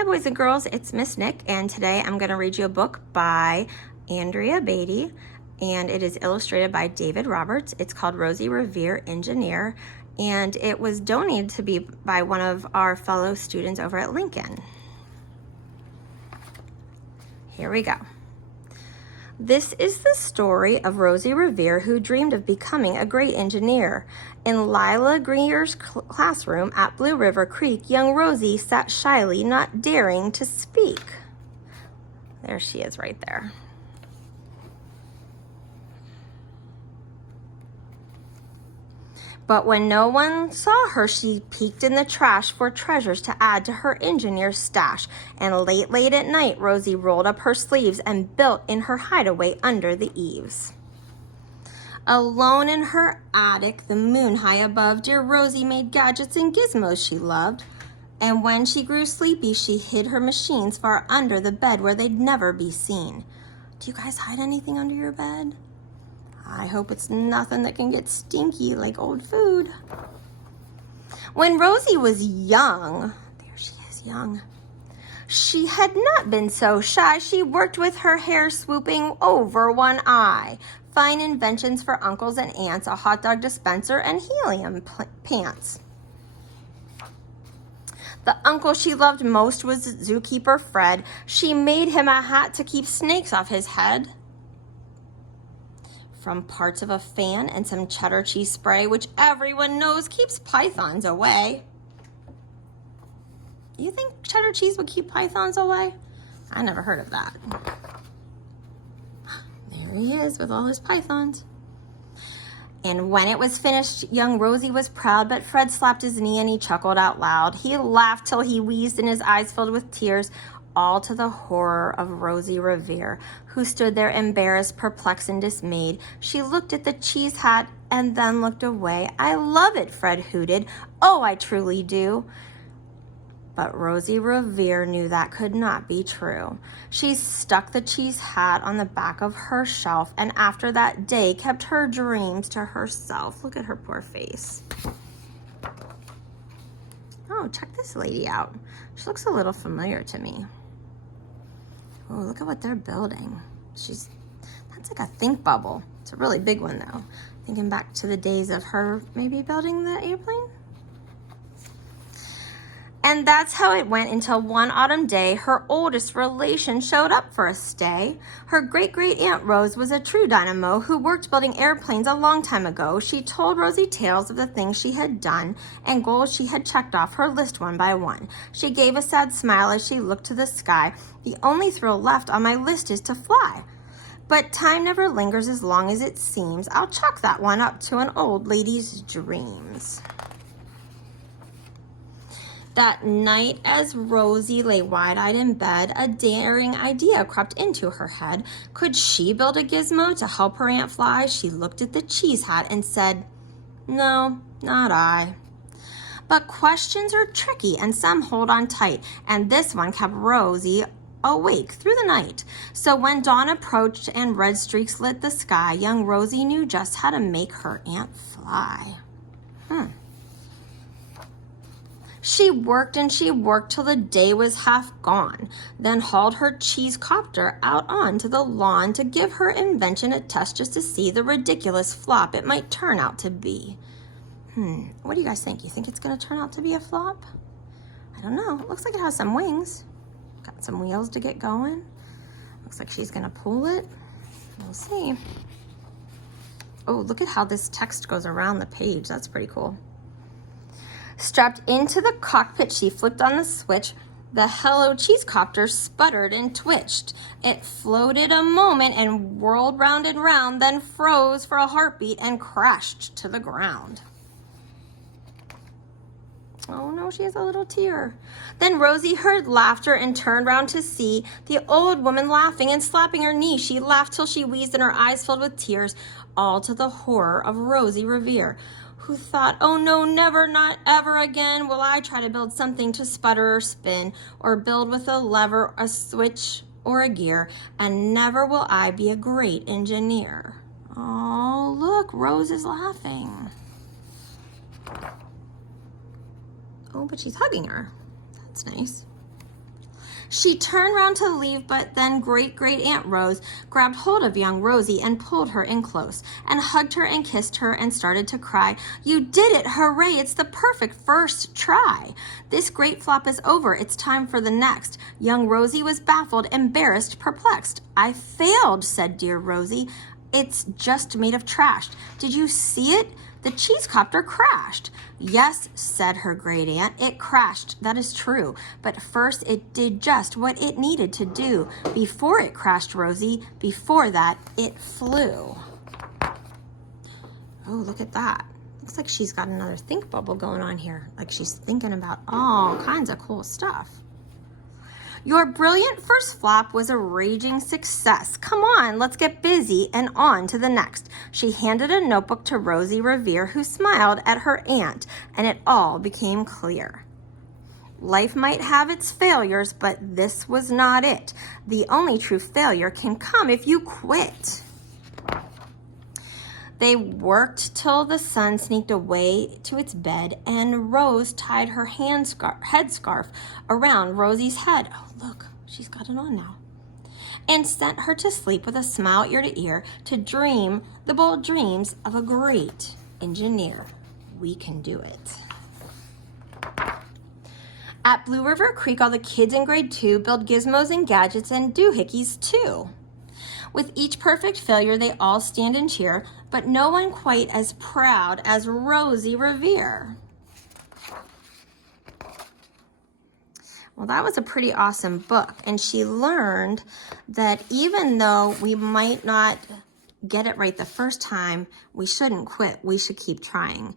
Hi boys and girls, it's Miss Nick, and today I'm going to read you a book by Andrea Beaty, and it is illustrated by David Roberts. It's called Rosie, Revere, Engineer, and it was donated to me by one of our fellow students over at Lincoln. Here we go. This is the story of Rosie Revere, who dreamed of becoming a great engineer. In Lila Greer's classroom at Blue River Creek, young Rosie sat shyly, not daring to speak. There she is right there. But when no one saw her, she peeked in the trash for treasures to add to her engineer's stash. And late at night, Rosie rolled up her sleeves and built in her hideaway under the eaves. Alone in her attic, the moon high above, dear Rosie made gadgets and gizmos she loved. And when she grew sleepy, she hid her machines far under the bed where they'd never be seen. Do you guys hide anything under your bed? I hope it's nothing that can get stinky like old food. When Rosie was young, there she is young, she had not been so shy. She worked with her hair swooping over one eye. Fine inventions for uncles and aunts, a hot dog dispenser, and helium pants. The uncle she loved most was zookeeper Fred. She made him a hat to keep snakes off his head. From parts of a fan and some cheddar cheese spray, which everyone knows keeps pythons away. You think cheddar cheese would keep pythons away? I never heard of that. There he is with all his pythons. And when it was finished, young Rosie was proud, but Fred slapped his knee and he chuckled out loud. He laughed till he wheezed and his eyes filled with tears, all to the horror of Rosie Revere, who stood there embarrassed, perplexed, and dismayed. She looked at the cheese hat and then looked away. I love it, Fred hooted. Oh, I truly do. But Rosie Revere knew that could not be true. She stuck the cheese hat on the back of her shelf, and after that day kept her dreams to herself. Look at her poor face. Oh, check this lady out. She looks a little familiar to me. Oh, look at what they're building. That's like a think bubble. It's a really big one though. Thinking back to the days of her maybe building the airplane. And that's how it went until one autumn day, her oldest relation showed up for a stay. Her great-great-aunt Rose was a true dynamo who worked building airplanes a long time ago. She told Rosie tales of the things she had done and goals she had checked off her list one by one. She gave a sad smile as she looked to the sky. The only thrill left on my list is to fly. But time never lingers as long as it seems. I'll chalk that one up to an old lady's dreams. That night, as Rosie lay wide-eyed in bed, a daring idea crept into her head. Could she build a gizmo to help her aunt fly? She looked at the cheese hat and said, "No, not I." But questions are tricky and some hold on tight, and this one kept Rosie awake through the night. So when dawn approached and red streaks lit the sky, young Rosie knew just how to make her aunt fly. She worked and she worked till the day was half gone, then hauled her cheese copter out onto the lawn to give her invention a test just to see the ridiculous flop it might turn out to be. What do you guys think? You think it's going to turn out to be a flop? I don't know. It looks like it has some wings. Got some wheels to get going. Looks like she's going to pull it. We'll see. Oh, look at how this text goes around the page. That's pretty cool. Strapped into the cockpit, she flipped on the switch. The Hello Cheese Copter sputtered and twitched. It floated a moment and whirled round and round, then froze for a heartbeat and crashed to the ground. Oh no, she has a little tear. Then Rosie heard laughter and turned round to see the old woman laughing and slapping her knee. She laughed till she wheezed and her eyes filled with tears, all to the horror of Rosie Revere, who thought, oh no, never, not ever again will I try to build something to sputter or spin, or build with a lever, a switch, or a gear, and never will I be a great engineer. Oh, look, Rose is laughing. Oh, but she's hugging her. That's nice. She turned round to leave, but then Great-Great-Aunt Rose grabbed hold of young Rosie and pulled her in close, and hugged her and kissed her and started to cry. You did it! Hooray! It's the perfect first try! This great flop is over. It's time for the next. Young Rosie was baffled, embarrassed, perplexed. I failed, said dear Rosie. It's just made of trash. Did you see it? The cheese copter crashed. Yes, said her great aunt, it crashed. That is true. But first it did just what it needed to do. Before it crashed, Rosie, before that, it flew. Oh, look at that. Looks like she's got another think bubble going on here. Like she's thinking about all kinds of cool stuff. Your brilliant first flop was a raging success. Come on, let's get busy and on to the next. She handed a notebook to Rosie Revere, who smiled at her aunt, and it all became clear. Life might have its failures, but this was not it. The only true failure can come if you quit. They worked till the sun sneaked away to its bed, and Rose tied her headscarf around Rosie's head. Oh, look, she's got it on now. And sent her to sleep with a smile ear to ear to dream the bold dreams of a great engineer. We can do it. At Blue River Creek, all the kids in grade 2 build gizmos and gadgets and doohickeys too. With each perfect failure, they all stand and cheer, but no one quite as proud as Rosie Revere. Well, that was a pretty awesome book, and she learned that even though we might not get it right the first time, we shouldn't quit. We should keep trying.